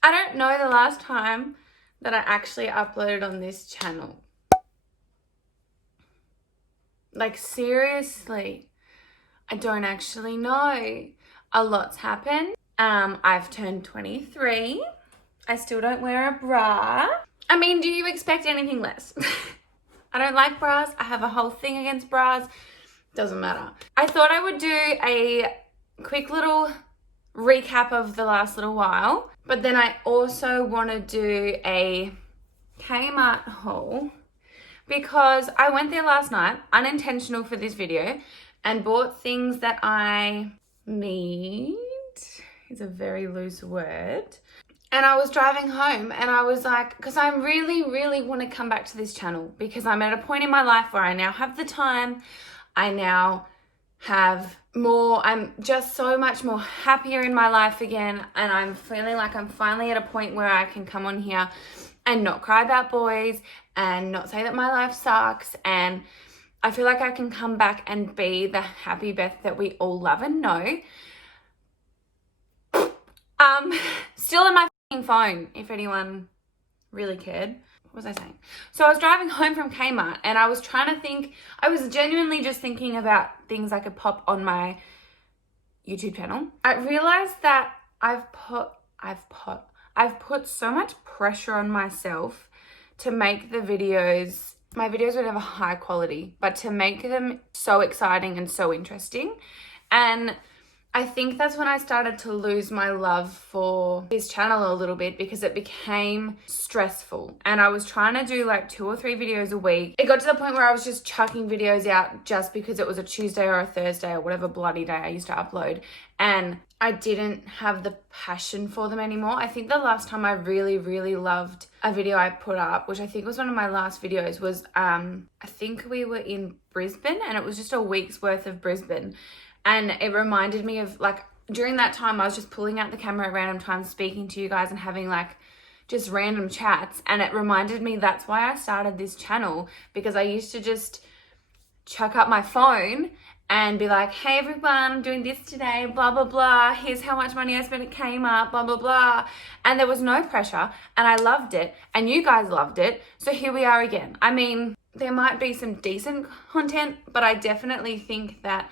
I don't know the last time that I actually uploaded on this channel. Like, seriously, I don't actually know. A lot's happened. I've turned 23. I still don't wear a bra. I mean, do you expect anything less? I don't like bras. I have a whole thing against bras. Doesn't matter. I thought I would do a quick little recap of the last little while, but then I also want to do a Kmart haul because I went there last night, unintentional for this video, and bought things that I need, is a very loose word. And I was driving home and I was like, because I really want to come back to this channel because I'm at a point in my life where I now have the time. I now have more, I'm just so much more happier in my life again. And I'm feeling like I'm finally at a point where I can come on here and not cry about boys and not say that my life sucks. And I feel like I can come back and be the happy Beth that we all love and know. Still on my phone, if anyone really cared. What was I saying? So I was driving home from Kmart and I was trying to think, I was genuinely just thinking about things I could pop on my YouTube channel. I realized that I've put so much pressure on myself to make the videos, my videos would have a high quality, but to make them so exciting and so interesting. And I think that's when I started to lose my love for this channel a little bit because it became stressful and I was trying to do like 2 or 3 videos a week. It got to the point where I was just chucking videos out just because it was a Tuesday or a Thursday or whatever bloody day I used to upload, and I didn't have the passion for them anymore. I think the last time I really loved a video I put up, which I think was one of my last videos, was I think we were in Brisbane and it was just a week's worth of Brisbane. And it reminded me of, like, during that time, I was just pulling out the camera at random times, speaking to you guys and having, like, just random chats. And it reminded me that's why I started this channel, because I used to just chuck up my phone and be like, hey, everyone, I'm doing this today, blah, blah, blah. Here's how much money I spent at Kmart, blah, blah, blah. And there was no pressure. And I loved it. And you guys loved it. So here we are again. I mean, there might be some decent content, but I definitely think that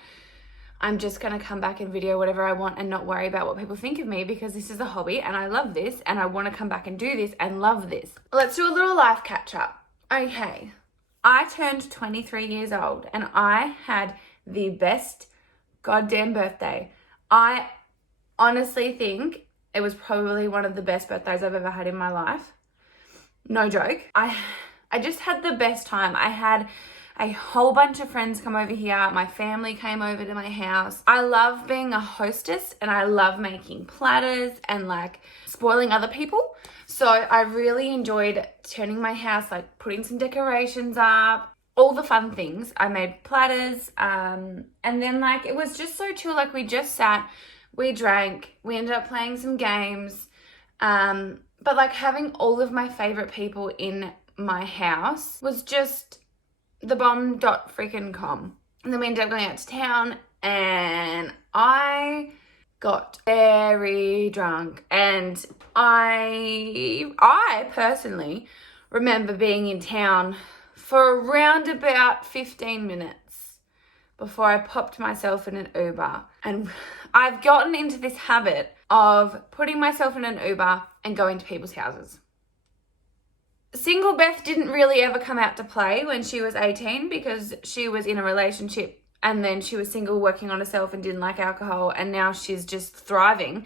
I'm just going to come back and video whatever I want and not worry about what people think of me because this is a hobby and I love this and I want to come back and do this and love this. Let's do a little life catch up. Okay, I turned 23 years old and I had the best goddamn birthday. I honestly think it was probably one of the best birthdays I've ever had in my life. No joke. I just had the best time. I had a whole bunch of friends come over here. My family came over to my house. I love being a hostess and I love making platters and like spoiling other people. So I really enjoyed turning my house, like putting some decorations up, all the fun things. I made platters and then like it was just so chill. Like we just sat, we drank, we ended up playing some games. But like having all of my favorite people in my house was just the bomb.freaking.com. And then we ended up going out to town and I got very drunk. And I personally remember being in town for around about 15 minutes before I popped myself in an Uber. And I've gotten into this habit of putting myself in an Uber and going to people's houses. Single Beth didn't really ever come out to play when she was 18 because she was in a relationship and then she was single, working on herself and didn't like alcohol, and now she's just thriving.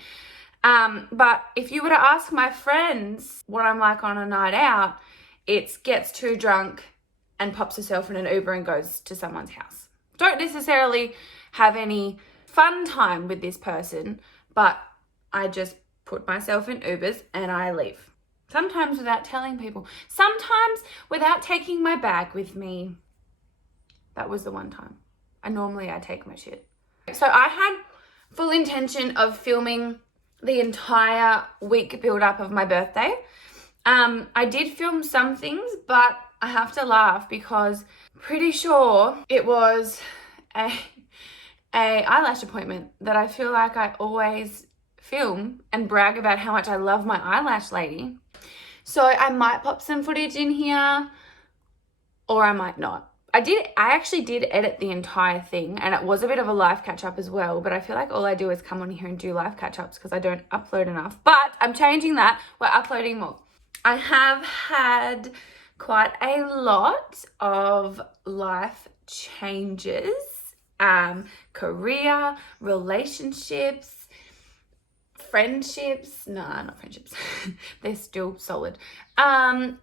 But if you were to ask my friends what I'm like on a night out, it gets too drunk and pops herself in an Uber and goes to someone's house. Don't necessarily have any fun time with this person, but I just put myself in Ubers and I leave. Sometimes without telling people. Sometimes without taking my bag with me. That was the one time. Normally I take my shit. So I had full intention of filming the entire week build up of my birthday. I did film some things, but I have to laugh because pretty sure it was a eyelash appointment that I feel like I always film and brag about how much I love my eyelash lady. So I might pop some footage in here, or I might not. I actually did edit the entire thing, and it was a bit of a live catch up as well, but I feel like all I do is come on here and do live catch ups because I don't upload enough. But I'm changing that. We're uploading more. I have had quite a lot of life changes, career, relationships, friendships. Nah, not friendships. They're still solid. And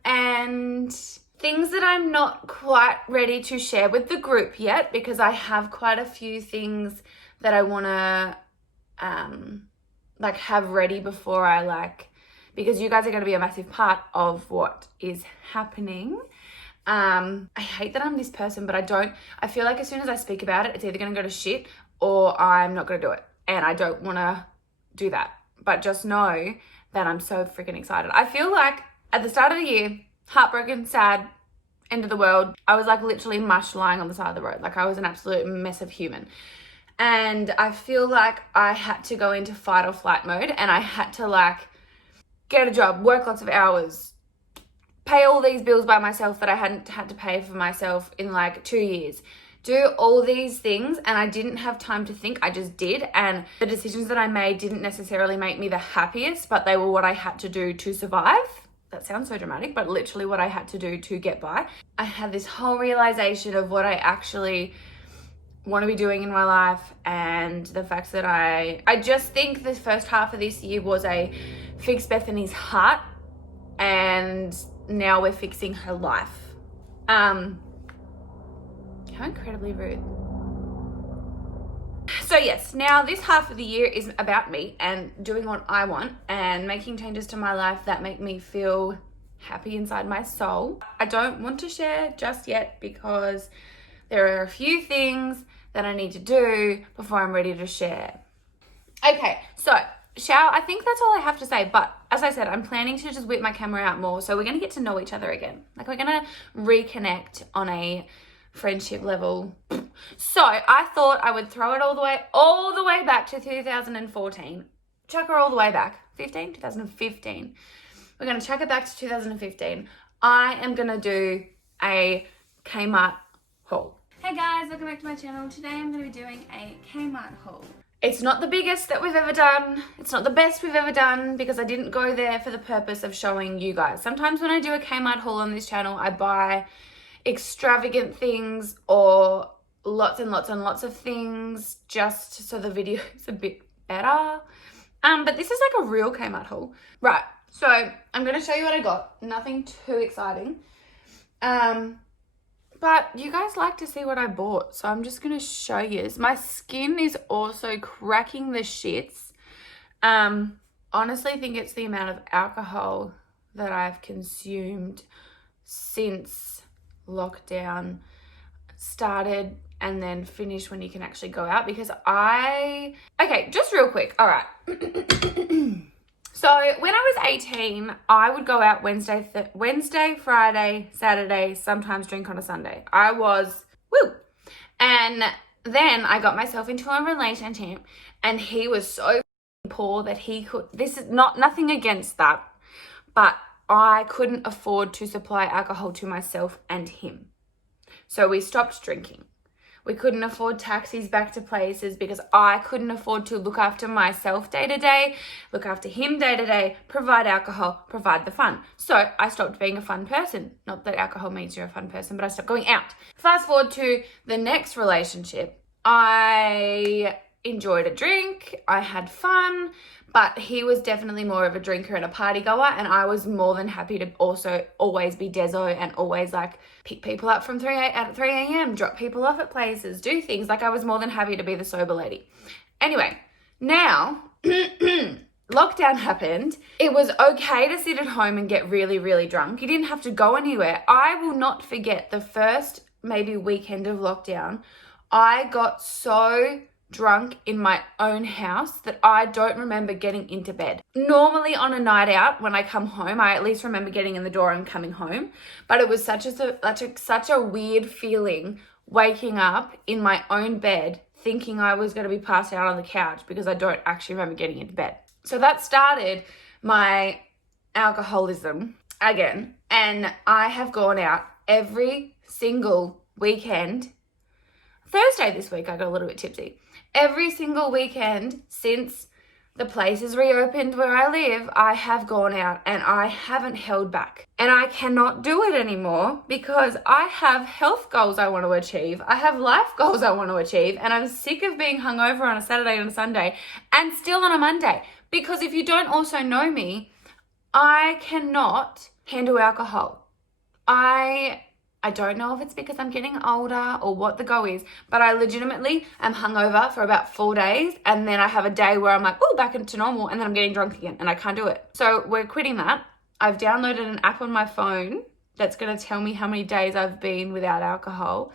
things that I'm not quite ready to share with the group yet, because I have quite a few things that I want to have ready before I because you guys are going to be a massive part of what is happening. I hate that I'm this person, but I feel like as soon as I speak about it, it's either going to go to shit or I'm not going to do it. And I don't want to do that. But just know that I'm so freaking excited. I feel like at the start of the year, heartbroken, sad, end of the world. I was literally mush lying on the side of the road. I was an absolute mess of human. And I feel like I had to go into fight or flight mode, and I had to get a job, work lots of hours, pay all these bills by myself that I hadn't had to pay for myself in 2 years. Do all these things, and I didn't have time to think. I just did, and the decisions that I made didn't necessarily make me the happiest, but they were what I had to do to survive. That sounds so dramatic, but literally what I had to do to get by. I had this whole realization of what I actually want to be doing in my life, and the fact that I just think the first half of this year was a fix Bethany's heart, and now we're fixing her life. How incredibly rude. So yes, now this half of the year is about me and doing what I want and making changes to my life that make me feel happy inside my soul. I don't want to share just yet because there are a few things that I need to do before I'm ready to share. Okay, so I think that's all I have to say, but as I said, I'm planning to just whip my camera out more, so we're going to get to know each other again. We're going to reconnect on a friendship level. So I thought I would throw it all the way back to 2014. Chuck her all the way back. 2015. We're going to chuck it back to 2015. I am going to do a Kmart haul. Hey guys, welcome back to my channel. Today I'm going to be doing a Kmart haul. It's not the biggest that we've ever done. It's not the best we've ever done because I didn't go there for the purpose of showing you guys. Sometimes when I do a Kmart haul on this channel, I buy extravagant things or lots and lots and lots of things just so the video is a bit better. But this is a real Kmart haul. Right, so I'm going to show you what I got. Nothing too exciting. But you guys like to see what I bought, so I'm just going to show you. My skin is also cracking the shits. Honestly, think it's the amount of alcohol that I've consumed since lockdown started and then finished when you can actually go out, because okay, just real quick. All right. So when I was 18, I would go out Wednesday, Friday, Saturday, sometimes drink on a Sunday. I was, woo. And then I got myself into a relationship, and he was so poor that this is nothing against that, but I couldn't afford to supply alcohol to myself and him. So we stopped drinking. We couldn't afford taxis back to places because I couldn't afford to look after myself day to day, look after him day to day, provide alcohol, provide the fun. So I stopped being a fun person. Not that alcohol means you're a fun person, but I stopped going out. Fast forward to the next relationship. I enjoyed a drink. I had fun. But he was definitely more of a drinker and a party goer, and I was more than happy to also always be deso and always pick people up from 3 a.m, drop people off at places, do things. I was more than happy to be the sober lady. Anyway, now lockdown happened. It was okay to sit at home and get really, really drunk. You didn't have to go anywhere. I will not forget the first maybe weekend of lockdown. I got so drunk in my own house that I don't remember getting into bed. Normally on a night out, when I come home, I at least remember getting in the door and coming home. But it was such a weird feeling waking up in my own bed thinking I was going to be passed out on the couch because I don't actually remember getting into bed. So that started my alcoholism again. And I have gone out every single weekend. Thursday this week, I got a little bit tipsy. Every single weekend since the place is reopened where I live, I have gone out and I haven't held back. And I cannot do it anymore because I have health goals I want to achieve. I have life goals I want to achieve. And I'm sick of being hungover on a Saturday and a Sunday and still on a Monday. Because if you don't also know me, I cannot handle alcohol. I don't know if it's because I'm getting older or what the go is, but I legitimately am hungover for about 4 days, and then I have a day where I'm like, oh, back into normal, and then I'm getting drunk again, and I can't do it. So we're quitting that. I've downloaded an app on my phone that's going to tell me how many days I've been without alcohol.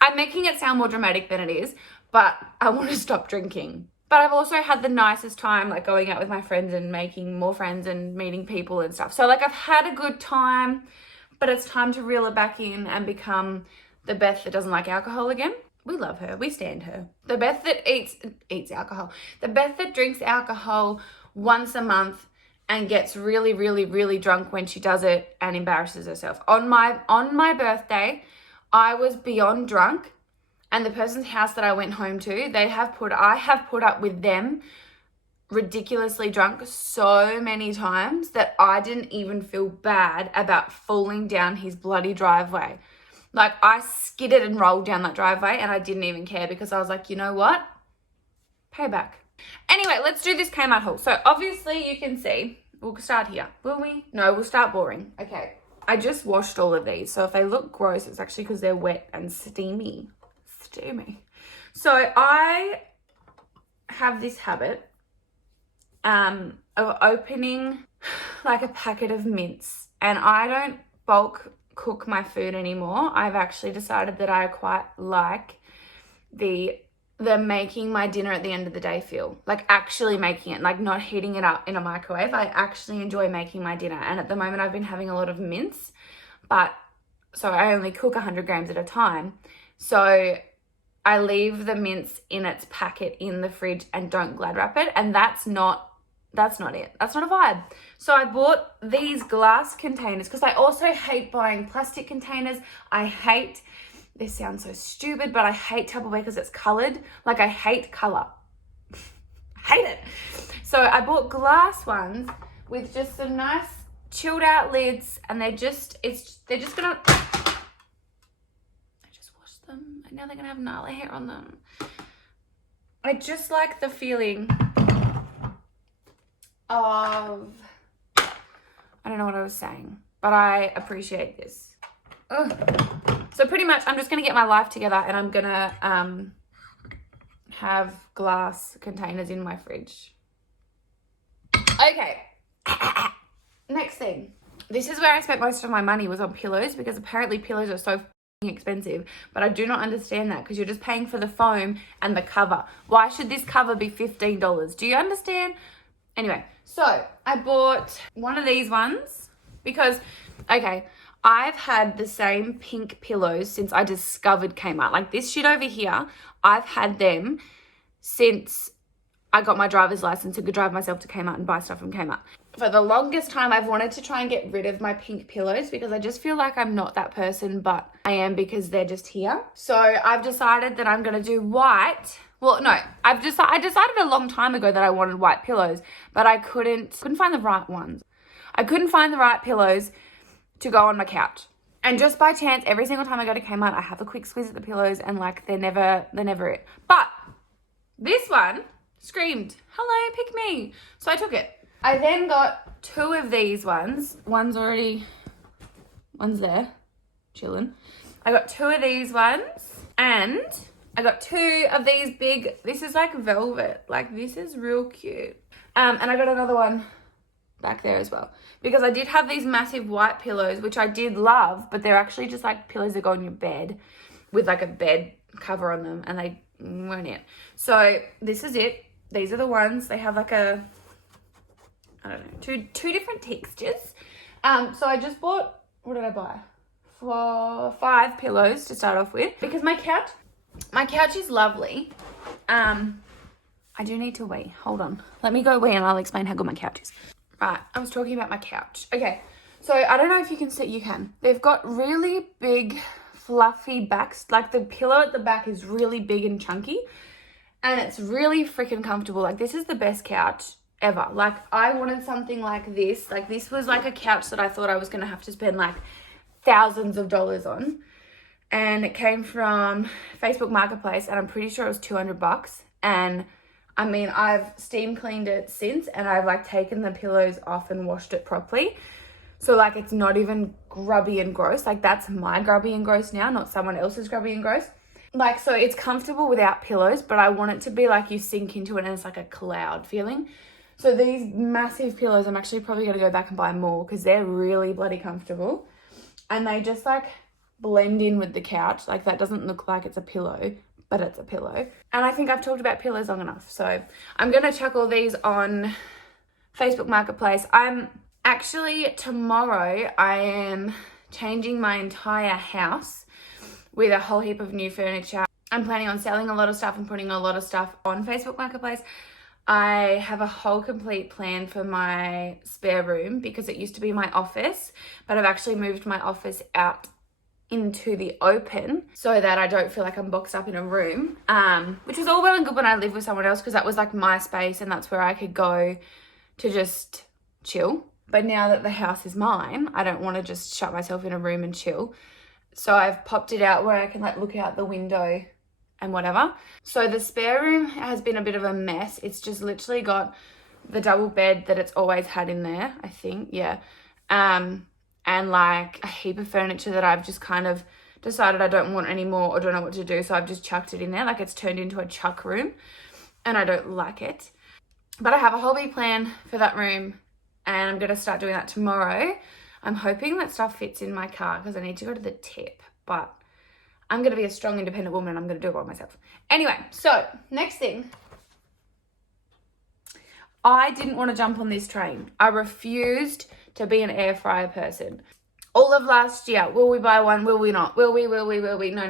I'm making it sound more dramatic than it is, but I want to stop drinking. But I've also had the nicest time, like going out with my friends and making more friends and meeting people and stuff. So like I've had a good time, but it's time to reel it back in and become the Beth that doesn't like alcohol again. We love her. We stand her. The Beth that eats alcohol. The Beth that drinks alcohol once a month and gets really, really, really drunk when she does it and embarrasses herself. On my birthday, I was beyond drunk, and the person's house that I went home to, I have put up with them ridiculously drunk so many times that I didn't even feel bad about falling down his bloody driveway. Like, I skidded and rolled down that driveway and I didn't even care because I was like, you know what? Payback. Anyway, let's do this Kmart haul. So obviously you can see, we'll start here. Will we? No, we'll start boring. Okay. I just washed all of these. So if they look gross, it's actually because they're wet and steamy. So I have this habit of opening like a packet of mints, and I don't bulk cook my food anymore. I've actually decided that I quite like the making my dinner at the end of the day feel, like actually making it, like not heating it up in a microwave. I actually enjoy making my dinner, and at the moment I've been having a lot of mince, but so I only cook 100 grams at a time. So I leave the mince in its packet in the fridge and don't Glad wrap it, and that's not it. That's not a vibe. So I bought these glass containers because I also hate buying plastic containers. This sounds so stupid, but I hate Tupperware because it's colored. Like, I hate color. Hate it. So I bought glass ones with just some nice chilled out lids, and they're just gonna, I just washed them and now they're gonna have gnarly hair on them. I just like the feeling of, I don't know what I was saying, but I appreciate this. Ugh. So pretty much I'm just going to get my life together, and I'm going to have glass containers in my fridge. Okay. Next thing. This is where I spent most of my money, was on pillows, because apparently pillows are so expensive, but I do not understand that, because you're just paying for the foam and the cover. Why should this cover be $15? Do you understand? Anyway, so I bought one of these ones because, okay, I've had the same pink pillows since I discovered Kmart. Like this shit over here, I've had them since I got my driver's license and could drive myself to Kmart and buy stuff from Kmart. For the longest time, I've wanted to try and get rid of my pink pillows because I just feel like I'm not that person, but I am, because they're just here. So I've decided that I'm going to do white. Well, no, I decided a long time ago that I wanted white pillows, but I couldn't find the right ones. I couldn't find the right pillows to go on my couch. And just by chance, every single time I go to Kmart, I have a quick squeeze at the pillows, and like they're never it. But this one screamed, hello, pick me. So I took it. I then got two of these ones. One's there, chilling. I got two of these ones, and I got two of these big, this is like velvet. Like this is real cute. And I got another one back there as well, because I did have these massive white pillows, which I did love, but they're actually just like pillows that go on your bed with like a bed cover on them, and they weren't it. So this is it. These are the ones. They have like a, I don't know, two different textures. So I just bought, what did I buy? 5 pillows to start off with, because my couch is lovely. I do need to wee. Hold on. Let me go wee and I'll explain how good my couch is. Right, I was talking about my couch. Okay, so I don't know if you can see, you can. They've got really big, fluffy backs. Like the pillow at the back is really big and chunky. And it's really freaking comfortable. Like this is the best couch ever. Like I wanted something like this. Like this was like a couch that I thought I was going to have to spend like thousands of dollars on. And it came from Facebook Marketplace and I'm pretty sure it was $200. And I mean, I've steam cleaned it since and I've like taken the pillows off and washed it properly. So like it's not even grubby and gross. Like that's my grubby and gross now, not someone else's grubby and gross. Like, so it's comfortable without pillows, but I want it to be like you sink into it and it's like a cloud feeling. So these massive pillows, I'm actually probably going to go back and buy more because they're really bloody comfortable. And they just like blend in with the couch. Like that doesn't look like it's a pillow, but it's a pillow. And I think I've talked about pillows long enough. So I'm going to chuck all these on Facebook Marketplace. Tomorrow I am changing my entire house with a whole heap of new furniture. I'm planning on selling a lot of stuff and putting a lot of stuff on Facebook Marketplace. I have a whole complete plan for my spare room because it used to be my office, but I've actually moved my office out into the open so that I don't feel like I'm boxed up in a room, which is all well and good when I live with someone else because that was like my space and that's where I could go to just chill. But now that the house is mine, I don't want to just shut myself in a room and chill. So I've popped it out where I can like look out the window and whatever. So the spare room has been a bit of a mess. It's just literally got the double bed that it's always had in there, I think, yeah. And like a heap of furniture that I've just kind of decided I don't want anymore or don't know what to do. So I've just chucked it in there. Like it's turned into a chuck room and I don't like it. But I have a whole big plan for that room and I'm going to start doing that tomorrow. I'm hoping that stuff fits in my car because I need to go to the tip. But I'm going to be a strong, independent woman and I'm going to do it by myself. Anyway, so next thing. I didn't want to jump on this train. I refused to be an air fryer person. All of last year, will we buy one? Will we not? Will we? No.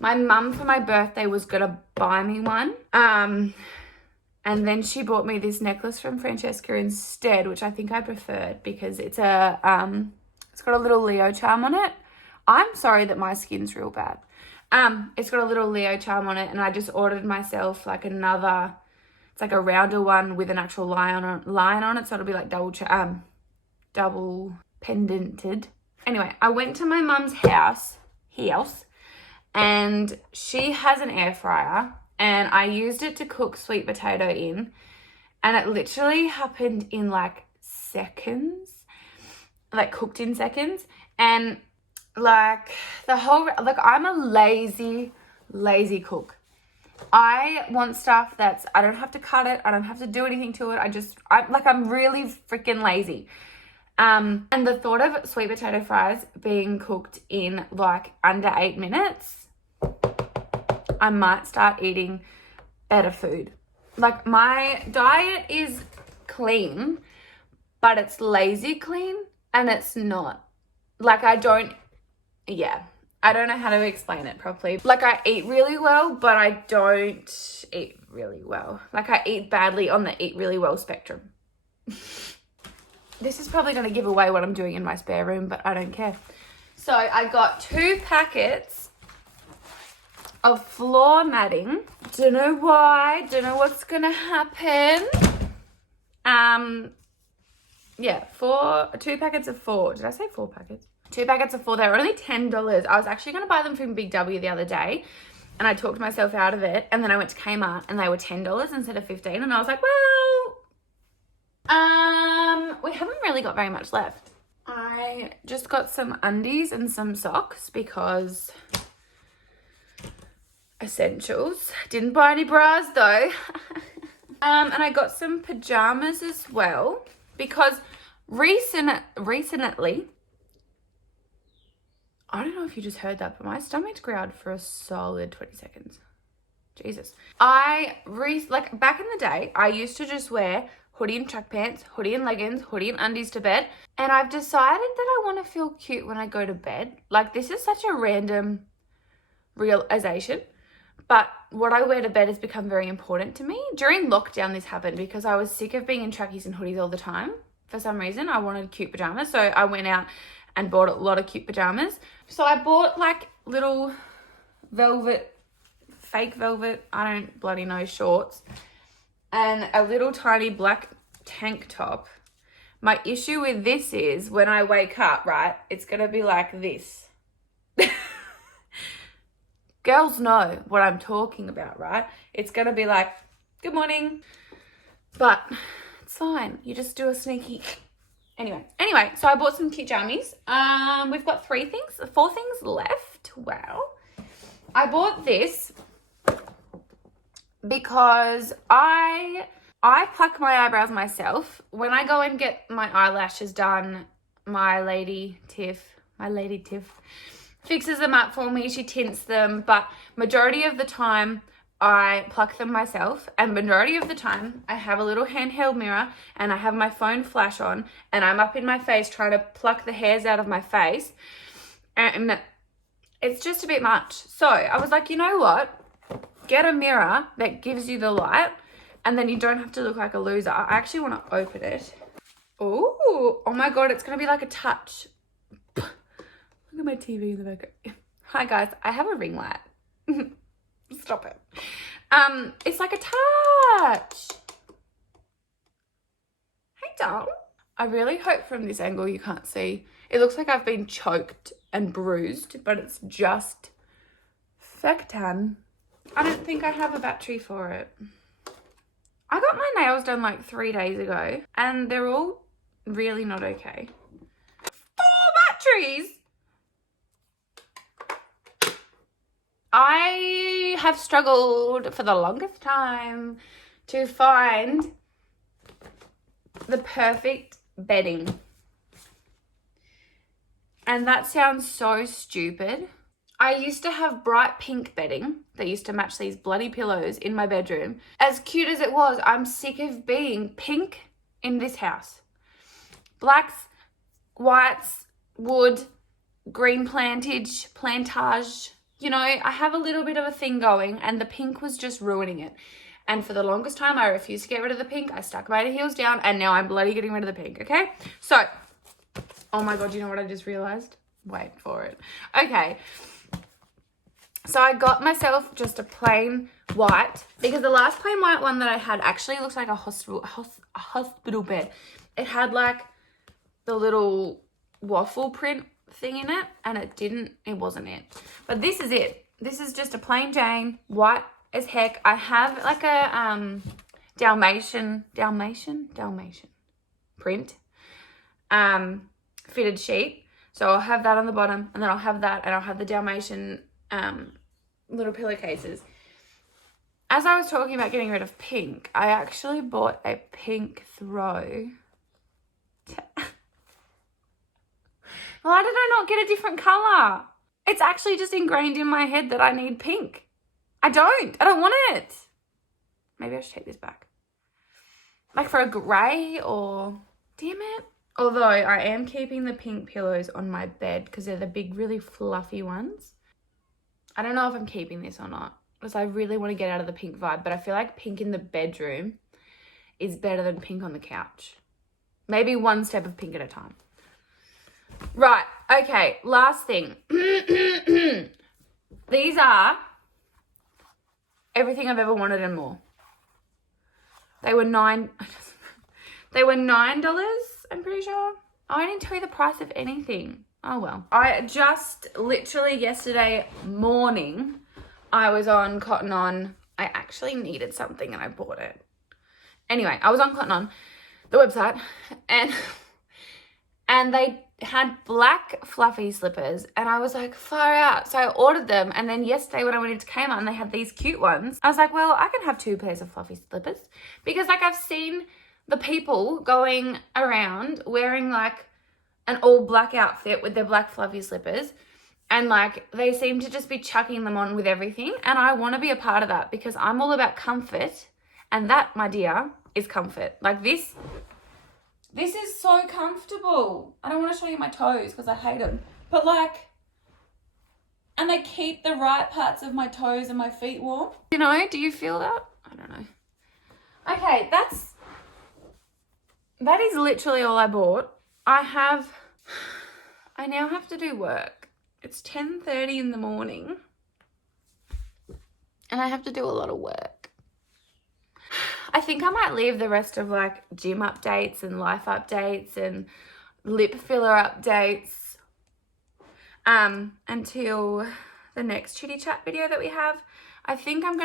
My mum for my birthday was going to buy me one. And then she bought me this necklace from Francesca instead, which I think I preferred because it's got a little Leo charm on it. I'm sorry that my skin's real bad. It's got a little Leo charm on it and I just ordered myself like another. It's like a rounder one with an actual line on it, so it'll be like double pendented. Anyway, I went to my mum's house, and she has an air fryer, and I used it to cook sweet potato in, and it literally happened in like seconds, like cooked in seconds, and like I'm a lazy cook. I want stuff that's, I don't have to cut it. I don't have to do anything to it. I'm really freaking lazy. And the thought of sweet potato fries being cooked in like under 8 minutes, I might start eating better food. Like my diet is clean, but it's lazy clean and it's not. Like I don't know how to explain it properly. Like I eat really well, but I don't eat really well. Like I eat badly on the eat really well spectrum. This is probably going to give away what I'm doing in my spare room, but I don't care. So I got 2 packets of floor matting. Don't know why. Don't know what's going to happen. 2 packets of 4. Did I say 4 packets? 2 packets of 4. They were only $10. I was actually going to buy them from Big W the other day and I talked myself out of it. And then I went to Kmart and they were $10 instead of $15. And I was like, well, we haven't really got very much left. I just got some undies and some socks because essentials. Didn't buy any bras though. And I got some pajamas as well because recently, I don't know if you just heard that, but my stomach growled for a solid 20 seconds. Jesus. Back in the day, I used to just wear hoodie and track pants, hoodie and leggings, hoodie and undies to bed. And I've decided that I want to feel cute when I go to bed. Like this is such a random realization, But what I wear to bed has become very important to me. During lockdown, this happened because I was sick of being in trackies and hoodies all the time. For some reason, I wanted cute pajamas. So I went out and bought a lot of cute pajamas. So I bought like little velvet, fake velvet, I don't bloody know, shorts. And a little tiny black tank top. My issue with this is when I wake up, right, it's going to be like this. Girls know what I'm talking about, right? It's going to be like, good morning. But it's fine. You just do a sneaky... Anyway, so I bought some cute jammies. We've got 4 things left. Wow. I bought this because I pluck my eyebrows myself. When I go and get my eyelashes done, my lady Tiff fixes them up for me. She tints them, but majority of the time I pluck them myself, and majority of the time I have a little handheld mirror and I have my phone flash on and I'm up in my face trying to pluck the hairs out of my face, and it's just a bit much. So I was like, you know what? Get a mirror that gives you the light and then you don't have to look like a loser. I actually want to open it. Oh my God, it's going to be like a touch. Look at my TV in the background. Hi guys, I have a ring light. Stop it. It's like a touch. Hey, doll. I really hope from this angle you can't see. It looks like I've been choked and bruised, but it's just Fectan. I don't think I have a battery for it. I got my nails done like 3 days ago and they're all really not okay. 4 batteries! I have struggled for the longest time to find the perfect bedding. And that sounds so stupid. I used to have bright pink bedding that used to match these bloody pillows in my bedroom. As cute as it was, I'm sick of being pink in this house. Blacks, whites, wood, green plantage. You know, I have a little bit of a thing going and the pink was just ruining it. And for the longest time, I refused to get rid of the pink. I stuck my heels down and now I'm bloody getting rid of the pink, okay? So, oh my God, you know what I just realized? Wait for it. Okay. So I got myself just a plain white because the last plain white one that I had actually looks like a hospital bed. It had like the little waffle print thing in it and it wasn't it. But this is it. This is just a plain Jane, white as heck. I have like a Dalmatian print fitted sheet. So I'll have that on the bottom and then I'll have that and I'll have the Dalmatian little pillowcases. As I was talking about getting rid of pink, I actually bought a pink throw. Why did I not get a different colour? It's actually just ingrained in my head that I need pink. I don't want it. Maybe I should take this back. Like for a grey or... Damn it. Although I am keeping the pink pillows on my bed because they're the big, really fluffy ones. I don't know if I'm keeping this or not because I really want to get out of the pink vibe, but I feel like pink in the bedroom is better than pink on the couch. Maybe one step of pink at a time. Right, okay, last thing. These are everything I've ever wanted and more. They were $9, I'm pretty sure. Oh, I didn't tell you the price of anything. Oh, well. I just literally yesterday morning, I was on Cotton On. I actually needed something and I bought it. Anyway, I was on Cotton On, the website, and they had black fluffy slippers and I was like, far out. So I ordered them, and then yesterday when I went into Kmart and they had these cute ones, I was like, well, I can have 2 pairs of fluffy slippers because like I've seen the people going around wearing like an all black outfit with their black fluffy slippers and like they seem to just be chucking them on with everything, and I want to be a part of that because I'm all about comfort, and that, my dear, is comfort. Like this is so comfortable. I don't want to show you my toes because I hate them, but like and they keep the right parts of my toes and my feet warm. You know, do you feel that? I don't know. Okay, that is literally all I bought. I now have to do work. It's 10:30 in the morning and I have to do a lot of work. I think I might leave the rest of like gym updates and life updates and lip filler updates until the next chitty chat video that we have. I think I'm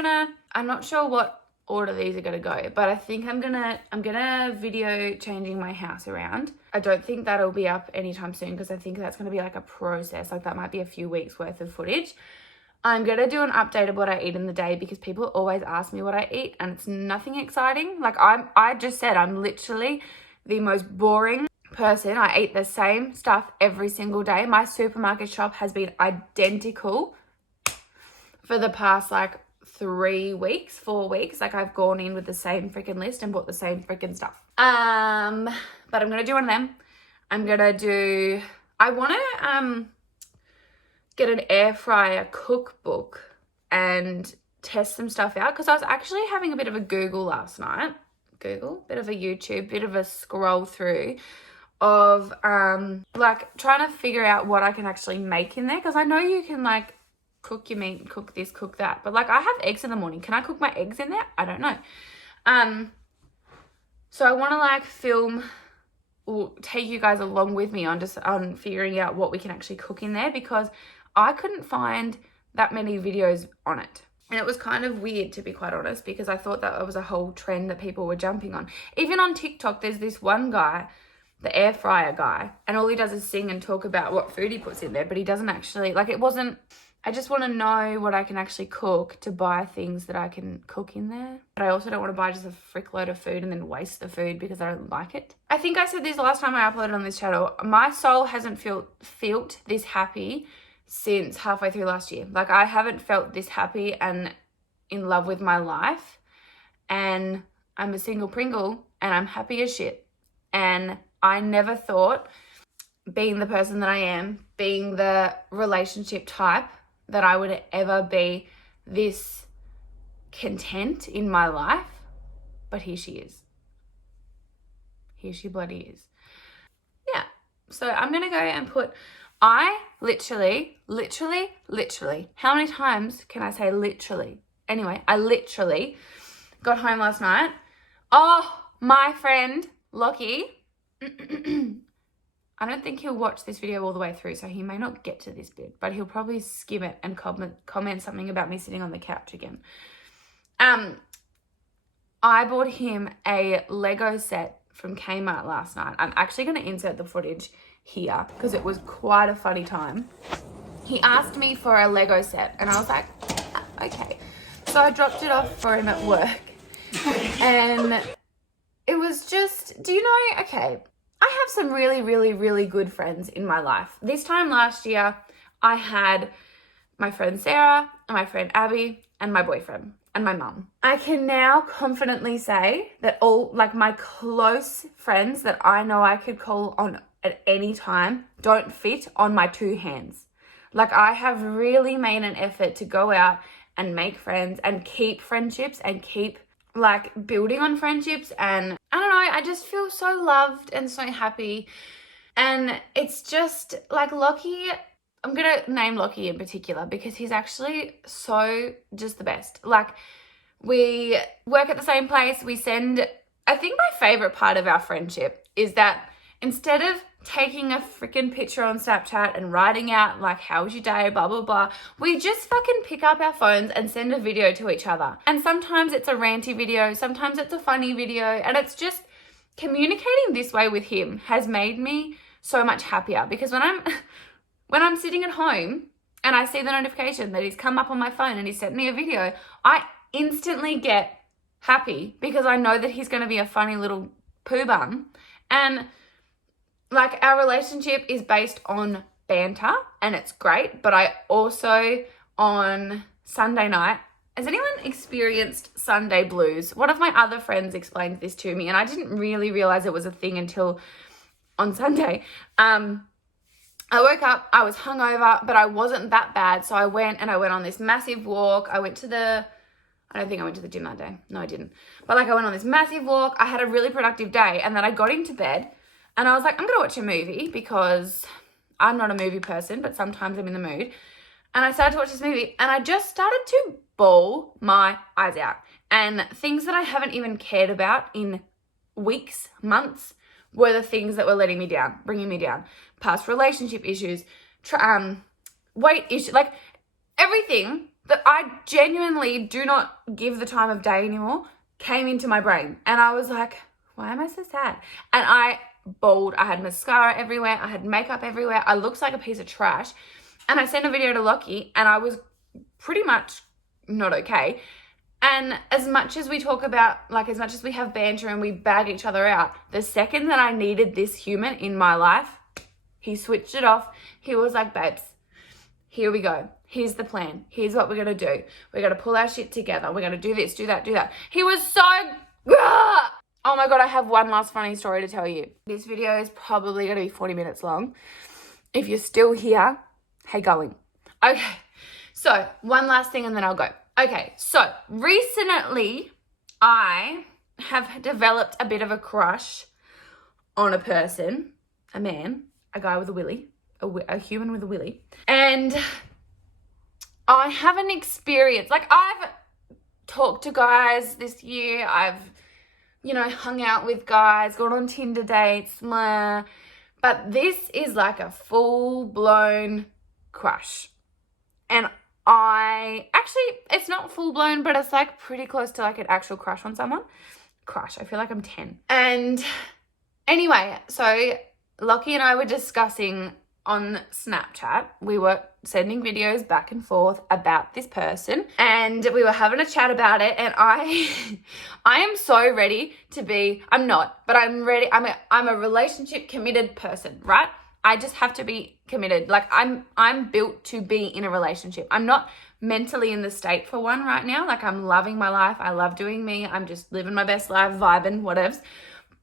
not sure what order these are gonna go, but I think I'm gonna video changing my house around. I don't think that'll be up anytime soon because I think that's gonna be like a process. Like that might be a few weeks worth of footage. I'm gonna do an update of what I eat in the day because people always ask me what I eat and it's nothing exciting. Like I just said, I'm literally the most boring person. I eat the same stuff every single day. My supermarket shop has been identical for the past like 4 weeks. Like I've gone in with the same freaking list and bought the same freaking stuff. But I'm gonna do one of them. I wanna get an air fryer cookbook and test some stuff out because I was actually having a bit of a Google last night. Bit of a YouTube, bit of a scroll through of like trying to figure out what I can actually make in there because I know you can like cook your meat, cook this, cook that, but like I have eggs in the morning. Can I cook my eggs in there? I don't know. So I want to like film or take you guys along with me on figuring out what we can actually cook in there because I couldn't find that many videos on it. And it was kind of weird, to be quite honest, because I thought that it was a whole trend that people were jumping on. Even on TikTok, there's this one guy, the air fryer guy, and all he does is sing and talk about what food he puts in there, but he doesn't actually, like it wasn't, I just want to know what I can actually cook to buy things that I can cook in there. But I also don't want to buy just a frick load of food and then waste the food because I don't like it. I think I said this last time I uploaded on this channel. My soul hasn't felt this happy since halfway through last year. Like I haven't felt this happy and in love with my life. And I'm a single Pringle and I'm happy as shit. And I never thought, being the person that I am, being the relationship type, that I would ever be this content in my life. But here she is. Here she bloody is. Yeah. So I'm going to go and put, I literally, how many times can I say literally? Anyway, I literally got home last night. Oh, my friend, Lockie, I don't think he'll watch this video all the way through, so he may not get to this bit, but he'll probably skim it and comment something about me sitting on the couch again. I bought him a Lego set from Kmart last night. I'm actually going to insert the footage here because it was quite a funny time. He asked me for a Lego set and I was like, okay. So I dropped it off for him at work and it was just, do you know, okay, I have some really good friends in my life. This time last year, I had my friend Sarah and my friend Abby and my boyfriend and my mum. I can now confidently say that all like my close friends that I know I could call on at any time don't fit on my two hands. Like I have really made an effort to go out and make friends and keep friendships and keep like building on friendships, and I don't know, I just feel so loved and so happy. And it's just like Lockie, I'm gonna name Lockie in particular because he's actually so just the best. Like we work at the same place, I think my favorite part of our friendship is that instead of taking a freaking picture on Snapchat and writing out like, how was your day, blah, blah, blah, we just fucking pick up our phones and send a video to each other. And sometimes it's a ranty video, sometimes it's a funny video, and it's just communicating this way with him has made me so much happier because when I'm sitting at home and I see the notification that he's come up on my phone and he sent me a video, I instantly get happy because I know that he's going to be a funny little poo bum. And like our relationship is based on banter and it's great, but I also on Sunday night, has anyone experienced Sunday blues? One of my other friends explained this to me and I didn't really realize it was a thing until on Sunday. I woke up, I was hungover, but I wasn't that bad. So I went on this massive walk. I don't think I went to the gym that day. No, I didn't. But like I went on this massive walk. I had a really productive day. And then I got into bed and I was like, I'm going to watch a movie because I'm not a movie person, but sometimes I'm in the mood. And I started to watch this movie and I just started to bawl my eyes out. And things that I haven't even cared about in weeks, months, were the things that were letting me down, bringing me down. Past relationship issues, weight issues, like everything that I genuinely do not give the time of day anymore came into my brain. And I was like, why am I so sad? And I bawled. I had mascara everywhere. I had makeup everywhere. I looked like a piece of trash. And I sent a video to Lockie and I was pretty much not okay. And as much as we talk about, like as much as we have banter and we bag each other out, the second that I needed this human in my life, he switched it off. He was like, babes, here we go. Here's the plan. Here's what we're going to do. We're going to pull our shit together. We're going to do this, do that, do that. He was so... Oh my God, I have one last funny story to tell you. This video is probably going to be 40 minutes long. If you're still here, hey, going. Okay, so one last thing and then I'll go. Okay, so recently I have developed a bit of a crush on a person, a man, a guy with a willy, a human with a willy. And I haven't experienced, like I've talked to guys this year. I've, hung out with guys, gone on Tinder dates, but this is like a full-blown crush. And it's not full-blown, but it's like pretty close to like an actual crush on someone. Crush, I feel like I'm 10. And anyway, so Lockie and I were discussing on Snapchat. We were sending videos back and forth about this person and we were having a chat about it, and I am so ready to be, I'm not, but I'm ready. I'm a relationship committed person, right? I just have to be committed. Like I'm built to be in a relationship. I'm not mentally in the state for one right now. Like I'm loving my life. I love doing me. I'm just living my best life, vibing, whatevs.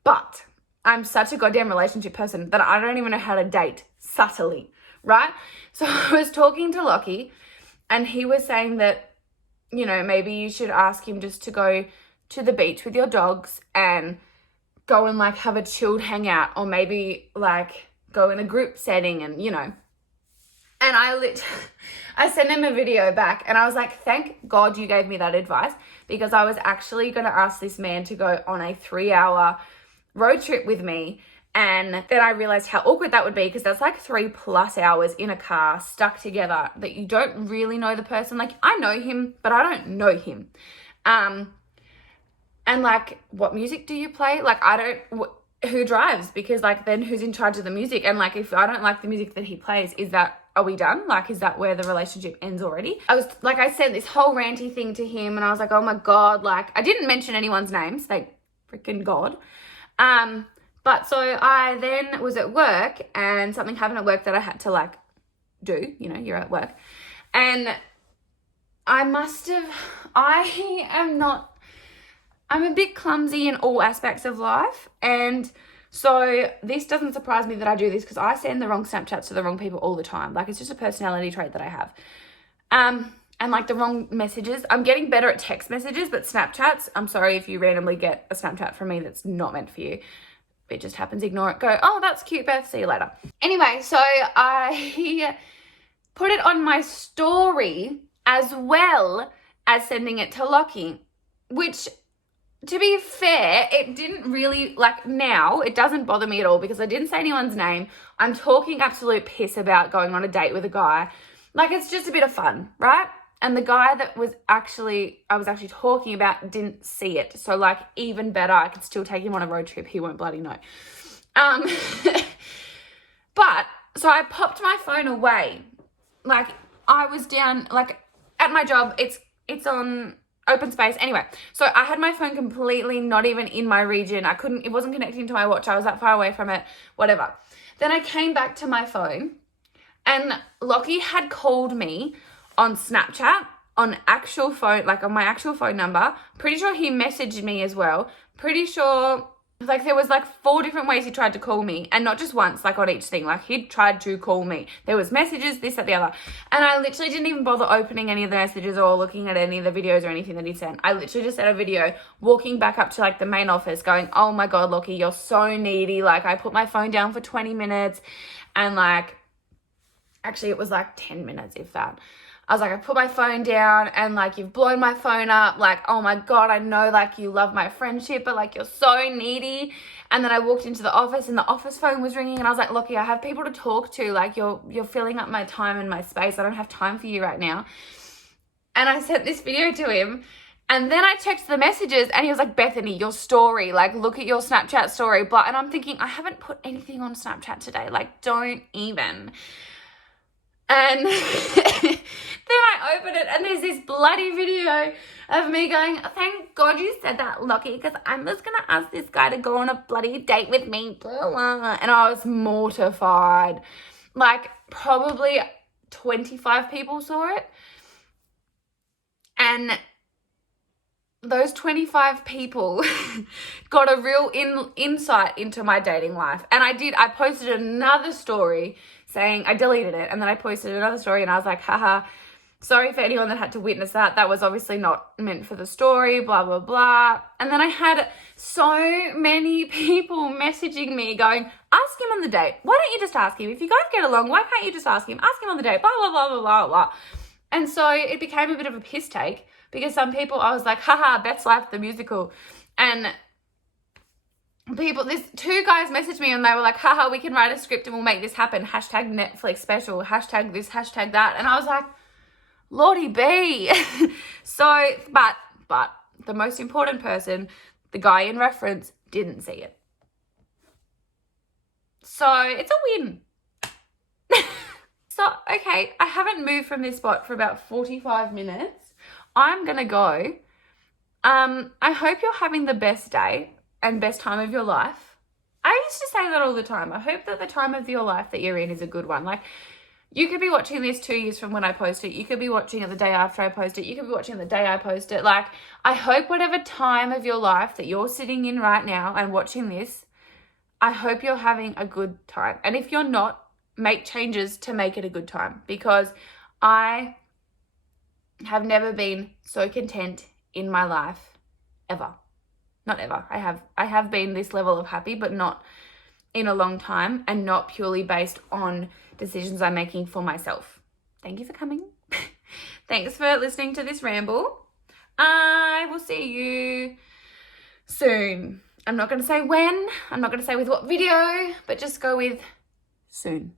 But I'm such a goddamn relationship person that I don't even know how to date subtly, right? So I was talking to Lockie and he was saying that, maybe you should ask him just to go to the beach with your dogs and go and like have a chilled hangout, or maybe like go in a group setting and, And I sent him a video back and I was like, thank God you gave me that advice, because I was actually going to ask this man to go on a 3-hour road trip with me. And then I realized how awkward that would be, because that's like 3+ hours in a car stuck together that you don't really know the person. Like I know him, but I don't know him. And like, what music do you play? Like who drives? Because like then who's in charge of the music? And like if I don't like the music that he plays, are we done? Like, is that where the relationship ends already? I sent this whole ranty thing to him and I was like, oh my God, like I didn't mention anyone's names, thank freaking God. But so I then was at work and something happened at work that I had to like do, you're at work. And I'm a bit clumsy in all aspects of life. And so this doesn't surprise me that I do this, because I send the wrong Snapchats to the wrong people all the time. Like it's just a personality trait that I have. And like the wrong messages. I'm getting better at text messages, but Snapchats, I'm sorry if you randomly get a Snapchat from me that's not meant for you. It just happens, ignore it, go, oh, that's cute, Beth, see you later. Anyway, so I put it on my story as well as sending it to Lockie, which, to be fair, it didn't really, like now, it doesn't bother me at all because I didn't say anyone's name. I'm talking absolute piss about going on a date with a guy. Like, it's just a bit of fun, right? And the guy that I was actually talking about didn't see it. So like even better, I could still take him on a road trip. He won't bloody know. But so I popped my phone away. Like I was down, like at my job, it's on open space. Anyway, so I had my phone completely not even in my region. It wasn't connecting to my watch. I was that far away from it, whatever. Then I came back to my phone and Lockie had called me on Snapchat, on actual phone, like on my actual phone number. Pretty sure he messaged me as well. Pretty sure Like, there was like 4 different ways he tried to call me, and not just once, like on each thing. Like, he tried to call me. There was messages, this, that, the other. And I literally didn't even bother opening any of the messages or looking at any of the videos or anything that he'd sent. I literally just sent a video walking back up to like the main office going, oh my God, Lockie, you're so needy. Like, I put my phone down for 20 minutes and like, actually it was like 10 minutes, if that. I was like, I put my phone down and like, you've blown my phone up. Like, oh my God, I know like you love my friendship, but like you're so needy. And then I walked into the office and the office phone was ringing and I was like, Lockie, I have people to talk to. Like, you're filling up my time and my space. I don't have time for you right now. And I sent this video to him. And then I checked the messages and he was like, Bethany, your story, like, look at your Snapchat story. Blah. And I'm thinking, I haven't put anything on Snapchat today. Like, don't even. And then I open it and there's this bloody video of me going, thank God you said that, Lockie, because I'm just going to ask this guy to go on a bloody date with me. Blah, blah. And I was mortified. Like, probably 25 people saw it. And those 25 people got a real insight into my dating life. And I posted another story saying, I deleted it, and then I posted another story and I was like, haha, sorry for anyone that had to witness that. That was obviously not meant for the story, blah, blah, blah. And then I had so many people messaging me going, ask him on the date. Why don't you just ask him? If you guys get along, why can't you just ask him? Ask him on the date, blah, blah, blah, blah, blah, blah. And so it became a bit of a piss take because some people, I was like, haha, Beth's Life, the musical. And these 2 guys messaged me and they were like, haha, we can write a script and we'll make this happen. Hashtag Netflix special, hashtag this, hashtag that. And I was like, Lordy B. So, but the most important person, the guy in reference, didn't see it. So it's a win. So, okay, I haven't moved from this spot for about 45 minutes. I'm going to go. I hope you're having the best day and best time of your life. I used to say that all the time. I hope that the time of your life that you're in is a good one. Like, you could be watching this 2 years from when I post it. You could be watching it the day after I post it. You could be watching it the day I post it. Like, I hope whatever time of your life that you're sitting in right now and watching this, I hope you're having a good time. And if you're not, make changes to make it a good time, because I have never been so content in my life ever. Not ever. I have been this level of happy, but not in a long time, and not purely based on decisions I'm making for myself. Thank you for coming. Thanks for listening to this ramble. I will see you soon. I'm not going to say when. I'm not going to say with what video, but just go with soon.